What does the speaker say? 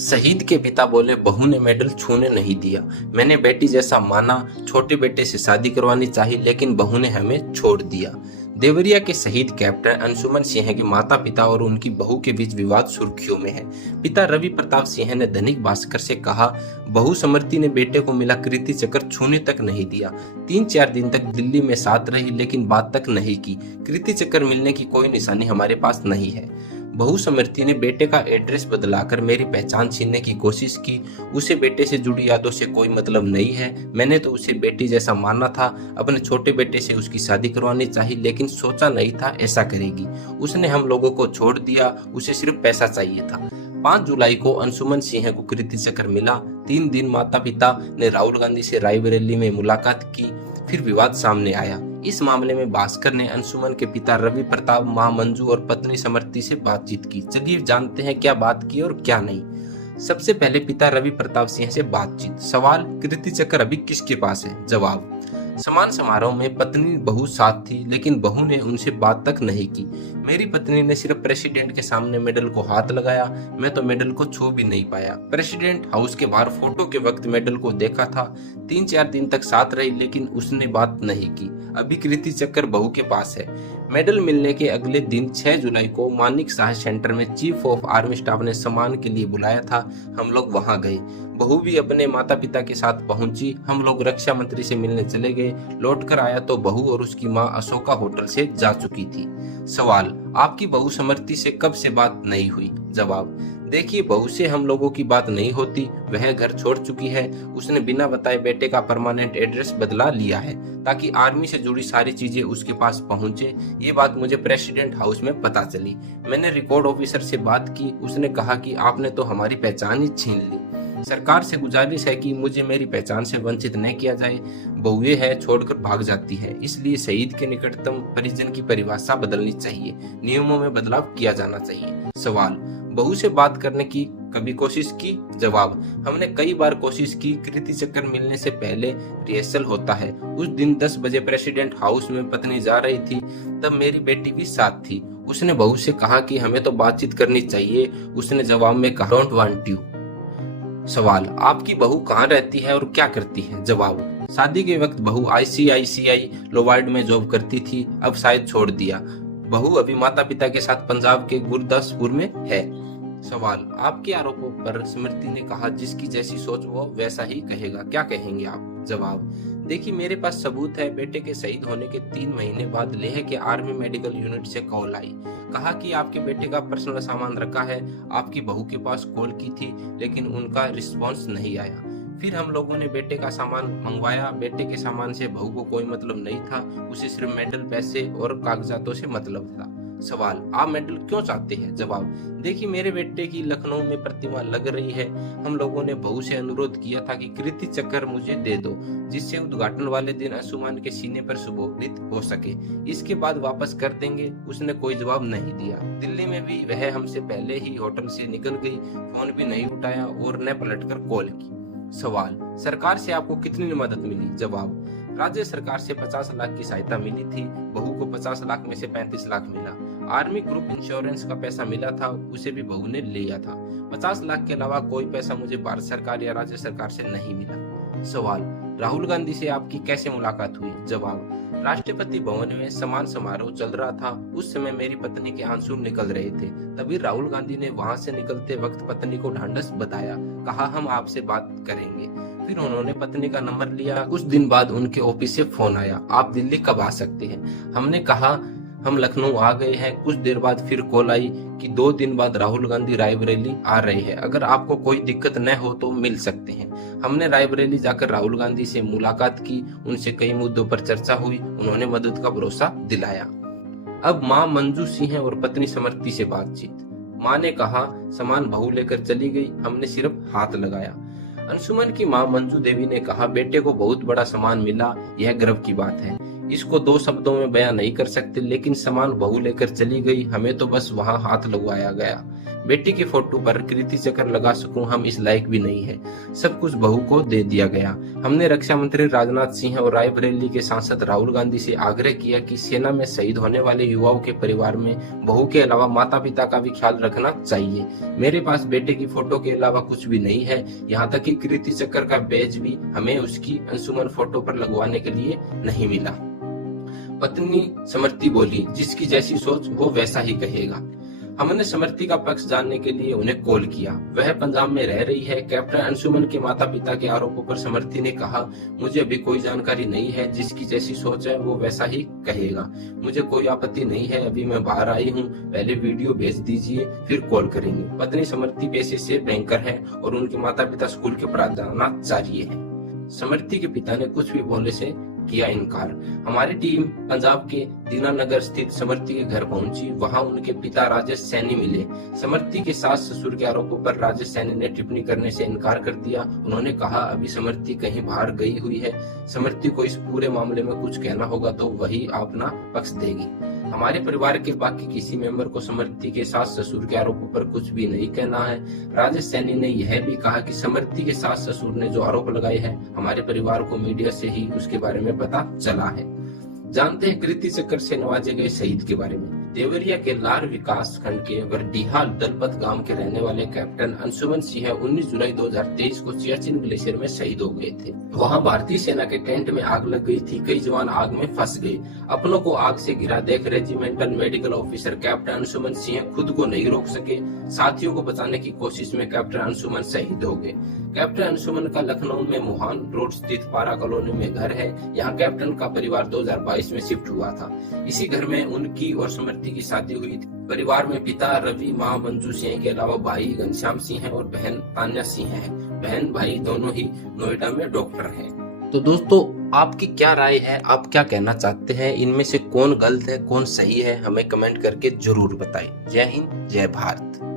शहीद के पिता बोले, बहू ने मेडल छूने नहीं दिया। मैंने बेटी जैसा माना, छोटे बेटे से शादी करवानी चाहिए, लेकिन बहू ने हमें छोड़ दिया। देवरिया के शहीद कैप्टन अंशुमन सिंह के माता पिता और उनकी बहू के बीच विवाद सुर्खियों में है। पिता रवि प्रताप सिंह ने दैनिक भास्कर से कहा, बहू समृति ने बेटे को मिला कीर्ति चक्र छूने तक नहीं दिया। 3-4 दिन तक दिल्ली में साथ रही, लेकिन बात तक नहीं की। कीर्ति चक्र मिलने की कोई निशानी हमारे पास नहीं है। बहू समृति ने बेटे का एड्रेस बदलाकर मेरी पहचान छीनने की कोशिश की। उसे बेटे से जुड़ी यादों से कोई मतलब नहीं है। मैंने तो उसे बेटी जैसा माना था। अपने छोटे बेटे से उसकी शादी करवानी चाहिए, लेकिन सोचा नहीं था ऐसा करेगी। उसने हम लोगों को छोड़ दिया। उसे सिर्फ पैसा चाहिए था। 5 जुलाई को अंशुमन सिंह को कीर्ति चक्र मिला। 3 दिन माता पिता ने राहुल गांधी से रायबरेली में मुलाकात की। फिर विवाद सामने आया। इस मामले में भास्कर ने अंशुमन के पिता रवि प्रताप, मां मंजू और पत्नी समृति से बातचीत की। चलिए जानते हैं क्या बात की और क्या नहीं। सबसे पहले पिता रवि प्रताप सिंह से बातचीत। सवाल, कीर्ति चक्र अभी किसके पास है? जवाब, सम्मान समारोह में पत्नी बहू साथ थी, लेकिन बहू ने उनसे बात तक नहीं की। मेरी पत्नी ने सिर्फ प्रेसिडेंट के सामने मेडल को हाथ लगाया। मैं तो मेडल को छू भी नहीं पाया। प्रेसिडेंट हाउस के बाहर फोटो के वक्त मेडल को देखा था। 3-4 दिन तक साथ रही, लेकिन उसने बात नहीं की। अभी कीर्ति चक्र बहू के पास है। मेडल मिलने के अगले दिन 6 जुलाई को मानिक शाह सेंटर में चीफ ऑफ आर्मी स्टाफ ने सम्मान के लिए बुलाया था। हम लोग वहां गए। बहू भी अपने माता पिता के साथ पहुंची। हम लोग रक्षा मंत्री से मिलने चले गए। लौटकर आया तो बहू और उसकी मां अशोका होटल से जा चुकी थी। सवाल, आपकी बहू समृति से कब से बात नहीं हुई? जवाब, देखिए, बहू से हम लोगों की बात नहीं होती। वह घर छोड़ चुकी है। उसने बिना बताए बेटे का परमानेंट एड्रेस बदला लिया है, ताकि आर्मी से जुड़ी सारी चीजें उसके पास पहुंचे। ये बात मुझे प्रेसिडेंट हाउस में पता चली। मैंने रिकॉर्ड ऑफिसर से बात की। उसने कहा कि आपने तो हमारी पहचान ही छीन ली। सरकार से गुजारिश है कि मुझे मेरी पहचान से वंचित न किया जाए। बहुए है, छोड़कर भाग जाती है, इसलिए शहीद के निकटतम परिजन की परिभाषा बदलनी चाहिए। नियमों में बदलाव किया जाना चाहिए। सवाल, बहू से बात करने की कभी कोशिश की? जवाब, हमने कई बार कोशिश की। कीर्ति चक्र मिलने से पहले रिहर्सल होता है। उस दिन 10 बजे प्रेसिडेंट हाउस में पत्नी जा रही थी, तब मेरी बेटी भी साथ थी। उसने बहू से कहा कि हमें तो बातचीत करनी चाहिए। उसने जवाब में कहा, डोंट वांट यू। सवाल, आपकी बहू कहाँ रहती है और क्या करती है? जवाब, शादी के वक्त बहू ICICI लोवार्ड में जॉब करती थी, अब शायद छोड़ दिया। बहू अभी माता पिता के साथ पंजाब के गुरदासपुर में है। सवाल, आपके आरोपों पर स्मृति ने कहा, जिसकी जैसी सोच वो वैसा ही कहेगा, क्या कहेंगे आप? जवाब, देखिए, मेरे पास सबूत है। बेटे के शहीद होने के 3 महीने बाद लेह के आर्मी मेडिकल यूनिट से कॉल आई। कहा कि आपके बेटे का पर्सनल सामान रखा है। आपकी बहू के पास कॉल की थी, लेकिन उनका रिस्पॉन्स नहीं आया। फिर हम लोगों ने बेटे का सामान मंगवाया। बेटे के सामान से बहू को कोई मतलब नहीं था। उसे सिर्फ मेडल, पैसे और कागजातों से मतलब था। सवाल, आप मेडल क्यों चाहते हैं? जवाब, देखिए, मेरे बेटे की लखनऊ में प्रतिमा लग रही है। हम लोगों ने बहू से अनुरोध किया था कि कीर्ति चक्र मुझे दे दो, जिससे उद्घाटन वाले दिन अंशुमन के सीने पर सुशोभित हो सके। इसके बाद वापस कर देंगे। उसने कोई जवाब नहीं दिया। दिल्ली में भी वह हमसे पहले ही होटल से निकल गई। फोन भी नहीं उठाया और न पलटकर कॉल की। सवाल, सरकार से आपको कितनी मदद मिली? जवाब, राज्य सरकार से 50 लाख की सहायता मिली थी। बहू को 50 लाख में से 35 लाख मिला। आर्मी ग्रुप इंश्योरेंस का पैसा मिला था, उसे भी बहू ने लिया था। 50 लाख के अलावा कोई पैसा मुझे भारत सरकार या राज्य सरकार से नहीं मिला। सवाल, राहुल गांधी से आपकी कैसे मुलाकात हुई? जवाब, राष्ट्रपति भवन में सम्मान समारोह चल रहा था। उस समय मेरी पत्नी के आंसू निकल रहे थे। तभी राहुल गांधी ने वहां से निकलते वक्त पत्नी को ढांढस बताया। कहा, हम आपसे बात करेंगे। फिर उन्होंने पत्नी का नंबर लिया। कुछ दिन बाद उनके ऑफिस से फोन आया, आप दिल्ली कब आ सकते हैं? हमने कहा, हम लखनऊ आ गए हैं। कुछ देर बाद फिर कॉल आई कि 2 दिन बाद राहुल गांधी रायबरेली आ रहे हैं। अगर आपको कोई दिक्कत न हो तो मिल सकते हैं। हमने रायबरेली जाकर राहुल गांधी से मुलाकात की। उनसे कई मुद्दों पर चर्चा हुई। उन्होंने मदद का भरोसा दिलाया। अब मां मंजू सिंह और पत्नी समृति से बातचीत। मां ने कहा, सामान बहू लेकर चली गई, हमने सिर्फ हाथ लगाया। अंशुमन की मां मंजू देवी ने कहा, बेटे को बहुत बड़ा सामान मिला, यह गर्व की बात है। इसको 2 शब्दों में बयां नहीं कर सकते, लेकिन सामान बहू लेकर चली गई, हमें तो बस वहां हाथ लगवाया गया। बेटी की फोटो पर कीर्ति चक्र लगा सकूं हम इस लायक भी नहीं है। सब कुछ बहू को दे दिया गया। हमने रक्षा मंत्री राजनाथ सिंह और रायबरेली के सांसद राहुल गांधी से आग्रह किया कि सेना में शहीद होने वाले युवाओं के परिवार में बहू के अलावा माता पिता का भी ख्याल रखना चाहिए। मेरे पास बेटे की फोटो के अलावा कुछ भी नहीं है, यहाँ तक कि कीर्ति चक्र का बैज भी हमें उसकी अंशुमन फोटो पर लगवाने के लिए नहीं मिला। पत्नी समृति बोली, जिसकी जैसी सोच वो वैसा ही कहेगा। हमने समृति का पक्ष जानने के लिए उन्हें कॉल किया। वह पंजाब में रह रही है। कैप्टन अंशुमन के माता पिता के आरोपों पर समृति ने कहा, मुझे अभी कोई जानकारी नहीं है, जिसकी जैसी सोच है वो वैसा ही कहेगा। मुझे कोई आपत्ति नहीं है, अभी मैं बाहर आई हूँ, पहले वीडियो भेज दीजिए फिर कॉल करेंगे। पत्नी समृति पेशे से बैंकर है और उनके माता पिता स्कूल के प्राचार्य है। समृति के पिता ने कुछ भी बोलने से किया इनकार। हमारी टीम पंजाब के दीनानगर स्थित समृति के घर पहुंची। वहां उनके पिता राजेश सैनी मिले। समृति के सास ससुर के आरोपों पर राजेश सैनी ने टिप्पणी करने से इनकार कर दिया। उन्होंने कहा, अभी समृति कहीं बाहर गई हुई है, समृति को इस पूरे मामले में कुछ कहना होगा तो वही अपना पक्ष देगी। हमारे परिवार के बाकी किसी मेंबर को समृति के सास ससुर के आरोपों पर कुछ भी नहीं कहना है। राजेश सैनी ने यह भी कहा कि समृति के सास ससुर ने जो आरोप लगाए हैं, हमारे परिवार को मीडिया से ही उसके बारे में पता चला है। जानते हैं कीर्ति चक्र से नवाजे गए शहीद के बारे में। देवरिया के लार विकास खंड के वरडीहा दलपत गांव के रहने वाले कैप्टन अंशुमन सिंह 19 जुलाई 2023 को सियाचिन ग्लेशियर में शहीद हो गए थे। वहां भारतीय सेना के टेंट में आग लग गई थी। कई जवान आग में फंस गए। अपनों को आग से घिरा देख regimental medical officer captain Anshuman Singh खुद को नहीं रोक सके। साथियों को बचाने की कोशिश में कैप्टन अंशुमन शहीद हो गए। कैप्टन अंशुमन का लखनऊ में मोहन रोड स्थित पारा कॉलोनी में घर है। यहाँ कैप्टन का परिवार 2022 में शिफ्ट हुआ था। इसी घर में उनकी और समृति की शादी हुई थी। परिवार में पिता रवि, मां मंजू सिंह के अलावा भाई घनश्याम सिंह है और बहन तान्या सिंह है। बहन भाई दोनों ही नोएडा में डॉक्टर हैं। तो दोस्तों, आपकी क्या राय है? आप क्या कहना चाहते हैं? इनमें से कौन गलत है, कौन सही है? हमें कमेंट करके जरूर बताएं। जय हिंद, जय भारत।